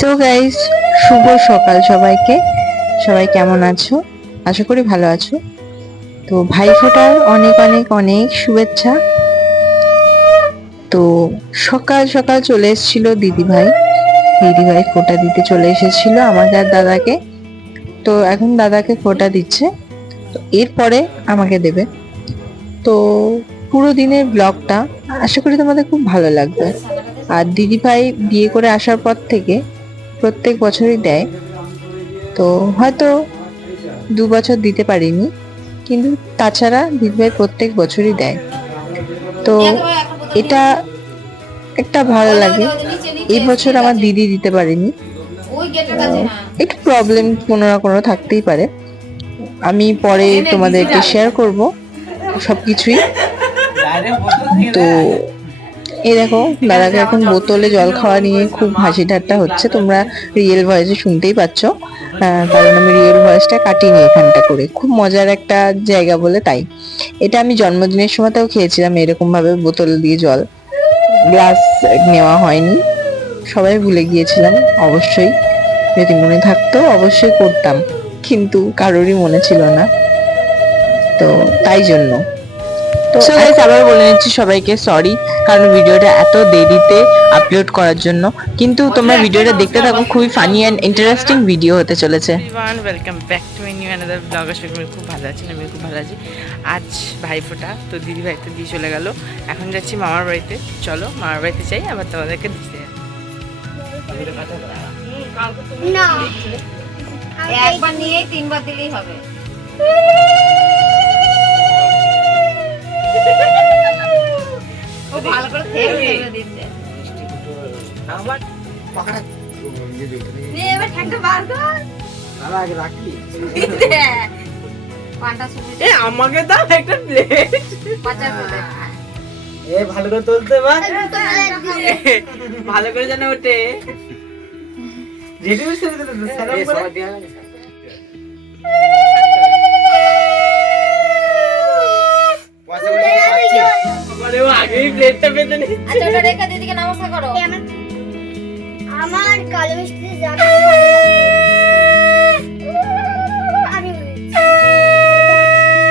So guys শুভ সকাল সবাইকে। সবাই কেমন আছো? আশা করি ভালো আছো। তো ভাই ফোটার অনেক অনেক অনেক শুভেচ্ছা। তো সকাল সকাল চলে এসেছিল দিদি ভাই। দিদি ভাই ফোটা দিতে চলে এসেছিল আমাকে আর দাদাকে। তো এখন দাদাকে ফোটা দিচ্ছে। তো এরপরে আমাকে দেবে। তো পুরো দিনের ব্লগটা আশা করি তোমাদের খুব ভালো লাগবে। আর দিদি ভাই বিয়ে করে আসার পর থেকে প্রত্যেক বছরই দেয়। তো হয়তো দু বছর দিতে পারিনি, কিন্তু তাছাড়া দিদিভাই প্রত্যেক বছরই দেয়। তো এটা একটা ভালো লাগে। এই বছর আমার দিদি দিতে পারেনি। একটু প্রবলেম কোনো না কোনো থাকতেই পারে। আমি পরে তোমাদেরকে শেয়ার করব সব কিছুই তো এই দেখো, দাদাকে এখন বোতলে জল খাওয়া নিয়ে খুব হাসি ঠাট্টা হচ্ছে। তোমরা রিয়েল ভয়েসে শুনতেই পাচ্ছ। কারণ আমি রিয়েল ভয়েসটা কাটিনি এখানটা করে। খুব মজার একটা জায়গা বলে তাই। এটা আমি জন্মদিনের সময়তেও খেয়েছিলাম, এরকমভাবে বোতল দিয়ে জল। গ্লাস নেওয়া হয়নি। সবাই ভুলে গিয়েছিলাম, অবশ্যই। যদি মনে থাকতো, অবশ্যই করতাম। কিন্তু কারোরই মনে ছিল না। তো তাই জন্য। তো গাইস আবার বলে নিচ্ছি সবাইকে সরি কারণ ভিডিওটা এত দেরিতে আপলোড করার জন্য। কিন্তু তোমরা ভিডিওটা দেখতে থাকো খুবই ফানি অ্যান্ড ইন্টারেস্টিং ভিডিও হতে চলেছে। Welcome back to my new another blog আশা করি খুব ভালো আছেন আমি খুব ভালো আছি। আজ ভাইফোঁটা তো দিদি ভাই তো দিয়ে চলে গেল। এখন যাচ্ছি মামার বাড়িতে। চলো মামার বাড়িতে যাই আবার তোমাদেরকে দিতে না। একবার নিয়েই তিনবার দিলেই হবে। ও ভালো করে থেমে থেমে দিচ্ছে। নে এবার ঠ্যাংটা বার কর। পান্তা সুপুরি এ আমাকে দাও একটা প্লেট করে এ ভালো করে তুলতে বা ভালো করে যেন ওঠে। রেডি হচ্ছে সালাম করে আরে ও আগেই প্লেটটা পেতে নি আচ্ছা ওটা রেখে দিদিকে নমস্কার করো। আমার কালো মিষ্টি জানা আমি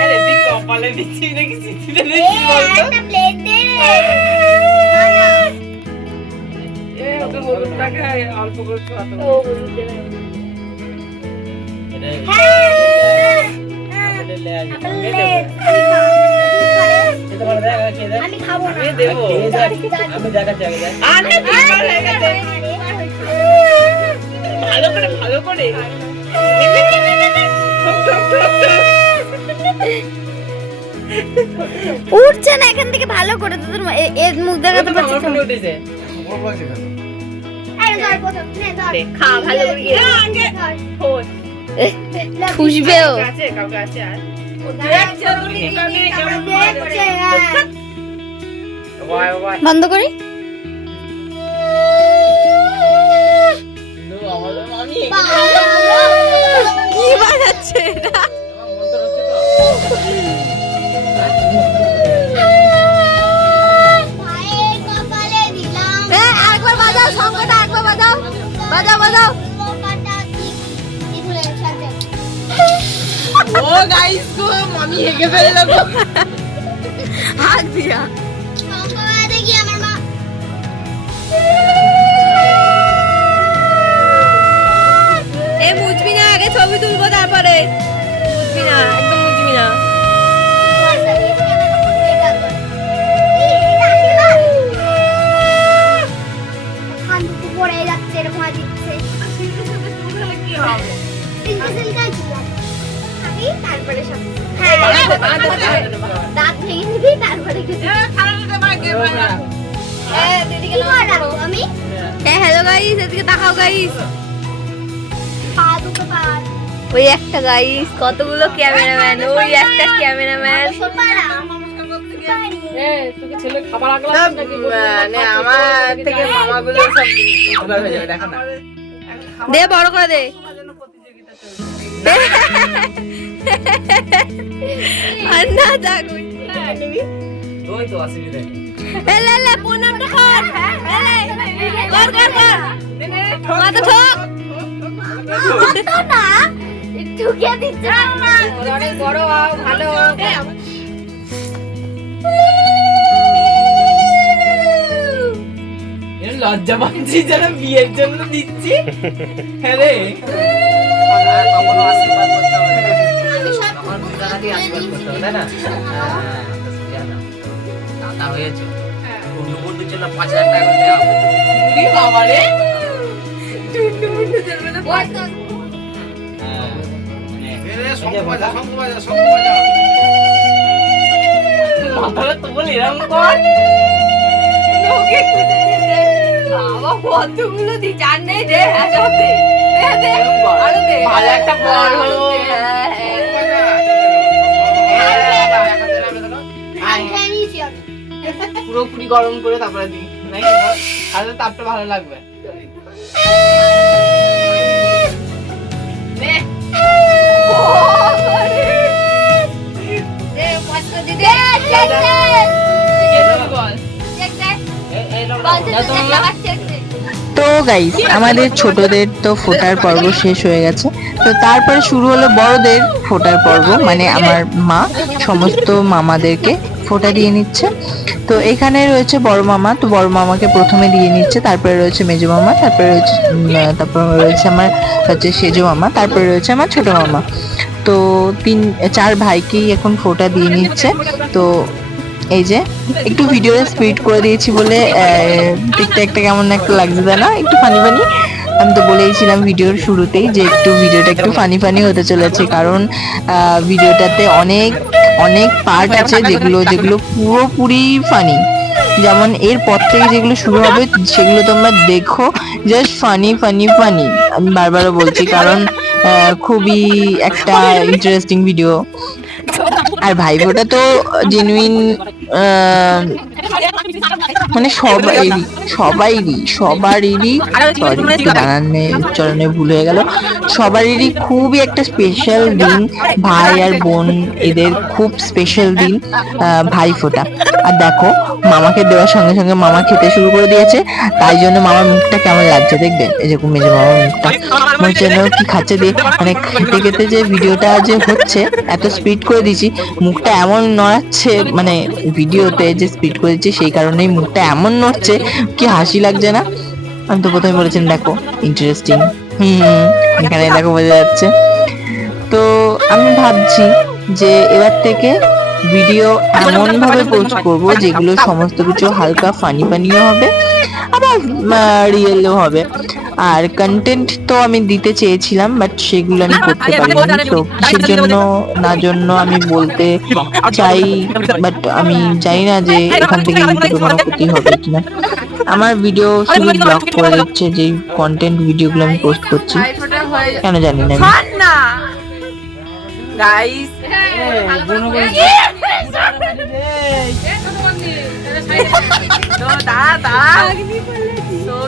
আরে তুই কপালে দিচ্ছি নাকি চিঠিতে এ, দিচ্ছি বলতো? একটা প্লেট দে। এ ওকে হলুদ টাকা অল্প করে আমি আরে তিনবার হয়ে গেছে। ভালো করে ভালো করে। ঠক, ঠক, ঠক, ঠক। উঠছে না এখান থেকে ভালো করে তোদের এর মুখ দেখাতে পারছিস ফোনে উঠেছে। খা ভালো করে। খুশবেও। কাউকে কাউকে আছে আর। দেখছে তুমি কেমন দেখছে বন্ধ করি? কি বানাচ্ছে এটা? এ, একবার বাজাও শঙ্কটা একবার বাজাও। বাজাও বাজাও। ও গাইস গো মামি হেগে হাত দিয়া। তাকাও গাইস পা দুটো পা ওই একটা গাইস কতগুলো ক্যামেরাম্যান ওই একটা ক্যামেরাম্যান মানে আমার থেকে মামাগুলো সব উদ্ধার হয়ে যাবে দেখো না দে বড় করে দে আর না যাক ওই তো অসুবিধা নেই এলে এলে প্রণামটা কর এলে কর কর কর মাথা ঠোক। এত না? ঢুকিয়ে দিচ্ছে না। অনেক বড় হও, ভালো লজ্জা পাচ্ছি যেন বিয়ের জন্য দিচ্ছি। হ্যাঁ রে। তখনও আশীর্বাদ করতে হবে আশীর্বাদ করতে তাই না। পাতা হয়েছে। অন্য বন্ধুর পাঁচ হাজার টাকা একটা পুরোপুরি গরম করে তারপরে দিই তাহলে তাপটা ভালো লাগবে। তো গাইস আমাদের ছোটদের তো ফোটার পর্ব শেষ হয়ে গেছে। তো তারপরে শুরু হলো বড়দের ফোটার পর্ব মানে আমার মা সমস্ত মামাদেরকে। ফোটা দিয়ে নিচ্ছে। তো এখানে রয়েছে বড় মামা। তো বড় মামাকে প্রথমে দিয়ে নিচ্ছে। তারপরে রয়েছে মেজো মামা। তারপরে রয়েছে তারপরে রয়েছে আমার হচ্ছে সেজো মামা। তারপরে রয়েছে আমার ছোট মামা। তো তিন, চার ভাইকেই এখন ফোটা দিয়ে নিচ্ছে। তো এই যে, একটু ভিডিওটা স্পিড করে দিয়েছি বলে দেখতে একটা কেমন একটা লাগছে না একটু ফানি ফানি। আমি তো বলেইছিলাম ভিডিওর শুরুতেই যে একটু ভিডিওটা একটু ফানি ফানি হতে চলেছে, কারণ ভিডিওটাতে অনেক অনেক পার্ট আছে যেগুলো যেগুলো পুরোপুরি ফানি। যেমন এর পর থেকে যেগুলো শুরু হবে সেগুলো তোমরা দেখো জাস্ট ফানি ফানি ফানি। আমি বারবারও বলছি, কারণ খুবই একটা ইন্টারেস্টিং ভিডিও আর ভাইফোঁটা তো জেনুইন মানে সবাইরই সবাইরই সবারই বানানে উচ্চারণে ভুল হয়ে গেল। সবারই খুবই একটা স্পেশাল দিন ভাই আর বোন এদের খুব স্পেশাল দিন আহ, ভাইফোঁটা। আর দেখো মামাকে দেওয়ার সঙ্গে সঙ্গে মামা খেতে শুরু করে দিয়েছে তাই জন্য মামার মুখটা কেমন লাগছে দেখবে? এরকম মেজে মামার মুখটা। মনে হচ্ছে কি খাচ্ছে দিয়ে মানে খেতে খেতে যে ভিডিওটা যে হচ্ছে এত স্পিড করে দিয়েছি মুখটা এমন নড়াচ্ছে মানে ভিডিওতে যে স্পিড করে দিচ্ছি সেই কারণেই মুখটা এমন নড়ছে কি হাসি লাগছে না। আমি তো প্রথমে বলেছেন দেখো ইন্টারেস্টিং হুম এখানে দেখো বোঝা যাচ্ছে। তো আমি ভাবছি যে এবার থেকে ভিডিও এমন ভাবে পোস্ট করব যেগুলো সমস্ত কিছু হালকা ফানি ফানিও হবে, আবার রিয়েলও হবে। আর কন্টেন্ট তো আমি দিতে চেয়েছিলাম বাট সেগুলো আমি করতে পারিনি তো সেজন্য না জন্য আমি বলতে চাই বাট আমি জানি না যে এখান থেকে ইউটিউবে কোনো ক্ষতি হবে কিনা। আমার ভিডিও শুধু ব্লক করে দিচ্ছে যে কন্টেন্ট ভিডিওগুলো আমি পোস্ট করছি। কেন জানি না গাইস তো দাঁড়া দাঁড়া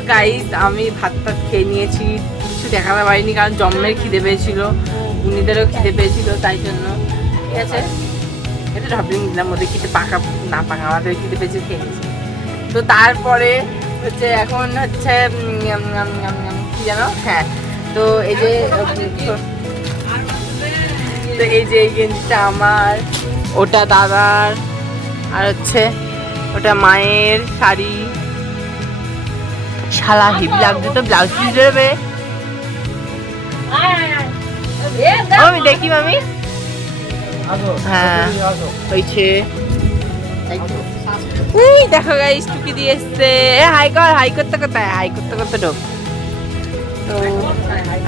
তো গাইস আমি ভাত টাত খেয়ে নিয়েছি। কিছু দেখাতে পারিনি, কারণ জম্মের খিদে পেয়েছিল উনিদেরও খিদে পেয়েছিল, তাই জন্য। ঠিক আছে? এটা ঢাবলিং দিলাম ওদের খিদে পাকা, না পাকা, আমাদের খিদে পেয়েছে, খেয়ে নিয়েছি। তো তারপরে হচ্ছে, এখন হচ্ছে কি জানো? হ্যাঁ তো এই যে, তো এই যে এই গেঞ্জিটা আমার, ওটা দাদার, আর হচ্ছে, ওটা মায়ের শাড়ি। শালা হিপ লাগছে তো ব্লাউজ পিস ও, আমি দেখি মামি হ্যাঁ দেখো গাইস টুকি দিয়ে এসছে এ হাই কর হাই করতে করতে হাই করতে করতে ঢোক তো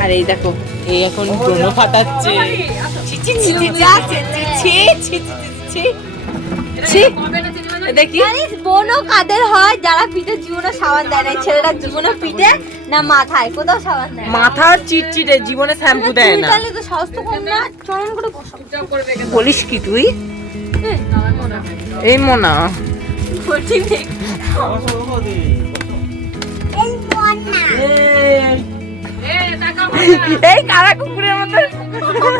আর এই দেখো এই এখন ব্রণ ফাটাচ্ছে ছি ছি ছি ছি ছি ছি ছি ছি ছি দেখি। জানিস বোনও কাদের হয় যারা পিঠে জীবনে সাবান দেয় না ছেলেটা জীবনে পিঠে না মাথায়? কোথাও সাবান দেয় মাথা চিটচিটে জীবনে শ্যাম্পু দেয় না। তাহলে তো স্বাস্থ্য কম না চরম করে বলিস কি তুই? মোনা। এই মন। এই কারা কুকুরের মতন?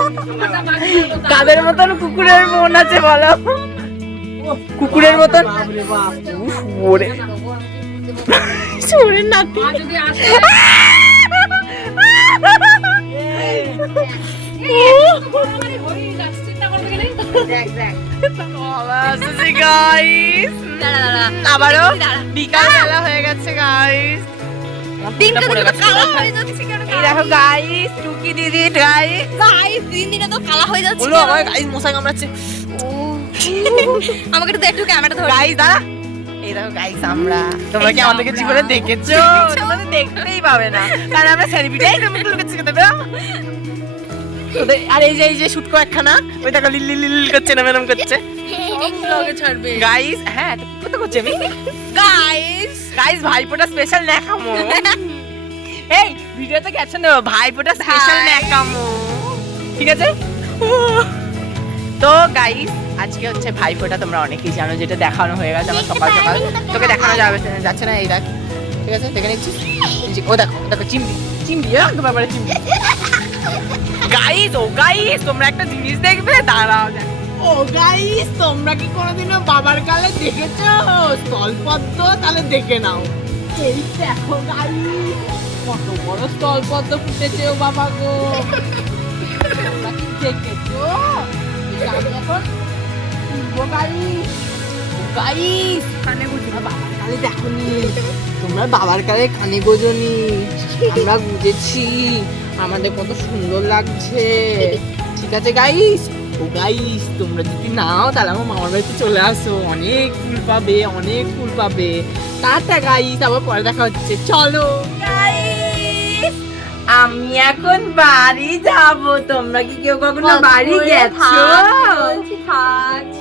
কাদের মতন কুকুরের মন আছে বলো? কুকুরের মতন? আবারও বিকাল বেলা হয়ে গেছে গাইস দেখো গাইস টুকি দিদি গাইস গাইস দিন দিনে তো কালা হয়ে যাচ্ছে মশা কামড়াচ্ছে। ও আমাকে দে, একটু ক্যামেরা ধরে। গাইস দাঁড়া। এই দেখো গাইস আমরা। তোমরা কি আমাদেরকে জীবনে দেখেছ? তোমরা দেখতেই পাবে না। কারণ আমরা সেলিব্রিটি তুমি কেন বেরো তোদের আর এই যে এই যে শুটকো একখানা ওই দেখো লিল লিল লিল করছে না ম্যাডাম করছে। ব্লগে ছাড়বে। গাইস হ্যাঁ কত করছে আমি? গাইস গাইস ভাইপোটা স্পেশাল ন্যাকামো। এই ভিডিওতে ক্যাপশন দেবো ভাইপোটা স্পেশাল। ন্যাকামো। ঠিক আছে? তো গাইস আজকে হচ্ছে ভাইফোঁটা তোমরা অনেকেই জানো যেটা দেখানো হয়ে গেছে আমার সকাল সকাল। তোকে দেখানো যাবে যাচ্ছে না এই দেখ। ঠিক আছে দেখে যে- ও দেখো দেখো চিমড়ি চিমড়ি একদম ব্যাপারে চিমড়ি গাইস ও গাইস তোমরা একটা জিনিস দেখবে দাঁড়াও। ও গাইস তোমরা কি কোনোদিনও বাবার কালে দেখেছ? স্থলপদ্ম তাহলে দেখে নাও। এই দেখো গাইস কত বড় স্থলপদ্ম ফুটেছে ও বাবা গো। তোমরা কি দেখেছ? এখন তোমরা বাবার কালে কানে গোজনি। আমরা বুঝেছি আমাদের কত সুন্দর লাগছে। ঠিক আছে গাইস ও গাইস তোমরা যদি নাও তাহলে আমার মামার বাড়িতে চলে আসো। অনেক ফুল পাবে অনেক ফুল পাবে। টাটা গাইস আবার পরে দেখা হচ্ছে। চলো। আমি এখন বাড়ি যাব। তোমরা কি কেউ কখনো বাড়ি গেছো? না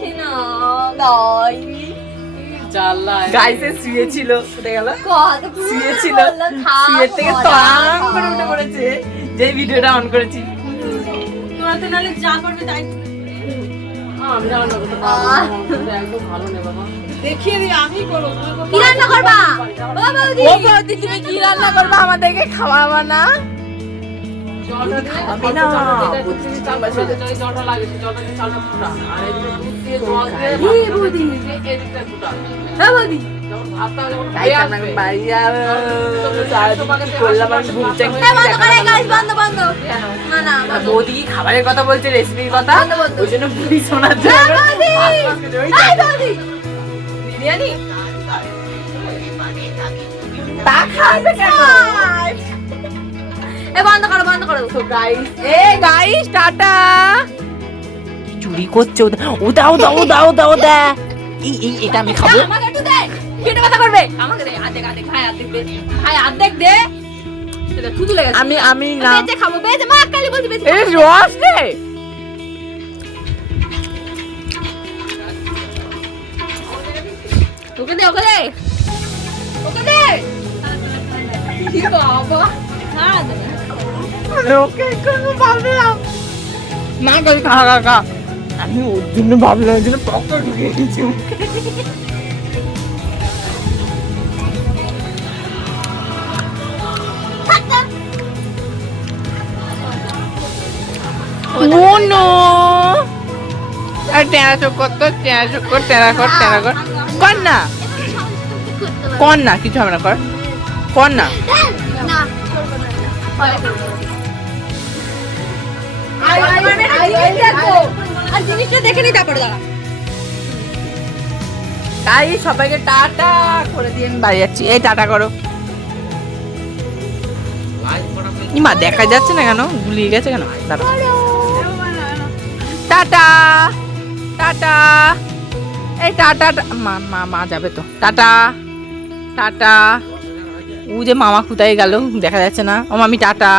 গাইস শুয়েছিল উঠে গেল। শুয়েছিল শুয়ে থেকে বলা, করে উঠে পড়েছে যে ভিডিওটা অন করেছি। তোরা তো নাহলে যা করবে তাই। আমাদেরকে খাওয়াবা না। খাওয়াবে না। এই বৌদি। হ্যাঁ বৌদি। একটু হ্যাঁ বৌদি কি খাবারের কথা বলছে? রেসিপির কথা। ওই জন্য বুড়ি শোনার জন্য হ্যাঁ, বিরিয়ানি? তা খাবে কেন? এ বন্ধ করো বন্ধ করো। তো গাইস এ গাইস টাটা। চুরি করছে ওদা ওদা ওদা ওদা ওদা এই এই এটা আমি খাব। আমাকে একটু দে। পেটে ব্যথা করবে। আমাকে দে আর্ধেক আর্ধেক খাই আর্ধেক দে। খাই আর্ধেক দে। আমি আমি না। বেঁচে খাব বেঁচে মা কালি বলছি বেঁচে এই রস রে। ওকে দে ওকে দে। ওকে দে। কি বাবা। খা দে। লোকে কোনো ভাবলাম না কই খা খা খা। আমি ওর জন্য ভাবলাম ওর জন্য পকটা ঢুকে গেছি। Oh টেরা চোখ করতো টেরা চোখ কর টেরা কর টেরা কর কর না কর না কিছু হবে না কর কর না আর জিনিসটা দেখে নি তারপরে দাঁড়া। তাই সবাইকে টাটা করে দিয়ে আমি বাড়ি যাচ্ছি। এই টাটা করো। ইমা দেখা যাচ্ছে না কেন? গুলিয়ে গেছে কেন? দাঁড়াও। টাটা। টাটা। এই টাটা মা মা মা যাবে তো। টাটা। টাটা। ও যে মামা কোথায় গেল, দেখা যাচ্ছে না। ও মামি টাটা টাটা।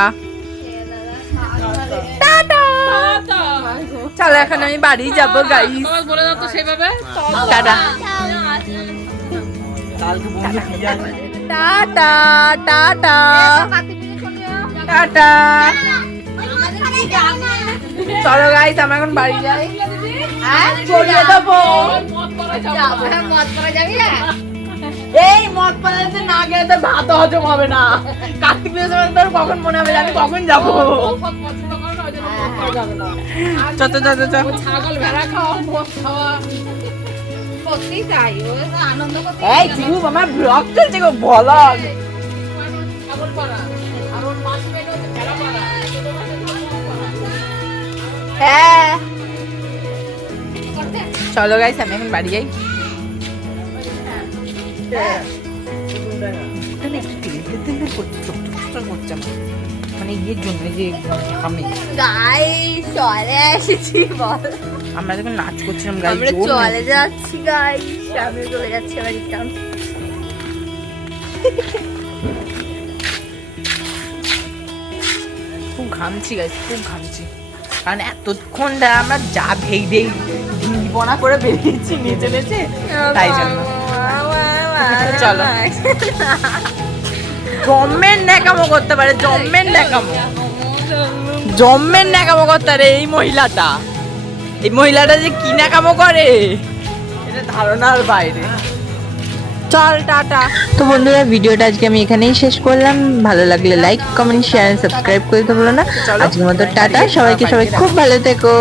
চলো এখন আমি বাড়ি যাব guys tata. Tata tata. Tata. চলো গাইস আমরা এখন বাড়ি যাই। হ্যাঁ দেবো। হ্যাঁ মদ করা যাবি না এই মদ পালাতে না গেলে তোর ভাত হজম হবে না। কার্তিক তোর কখন মনে হবে আমি কখন যাব? চত চত চত সত্যি তাই ও আনন্দ করতে এই চুপ আমার ব্লগ চলছে গো ব্লগ হ্যাঁ। চলো গাইস আমি এখন বাড়ি যাই। এখানে আমার। মানে ইয়ের জন্য যে আমি। গাইস চলে এসেছি বল। আমরা যখন নাচ করছিলাম গাই আমরা চলে যাচ্ছি গাইস আমি চলে যাচ্ছি আবার রিটার্ন খুব ঘামছি গাইস খুব ঘামছি। কারণ এতক্ষণ আমরা যা ভেই দেই ঢিলবনা করে বেরিয়েছি নিচে নেচে তাই জন্য। চলো। জম্মের ন্যাকামো করতে পারে জম্মের ন্যাকামো। জম্মের ন্যাকামো করতে পারে এই মহিলাটা। এই মহিলাটা যে কি ন্যাকামো করে? এটা ধারণার বাইরে। চল টাটা। তো বন্ধুরা ভিডিওটা আজকে আমি এখানেই শেষ করলাম। ভালো লাগলে লাইক কমেন্ট শেয়ার সাবস্ক্রাইব করে দিতে ভুলো না। আজকের মতো টাটা। সবাইকে সবাই খুব ভালো থেকো।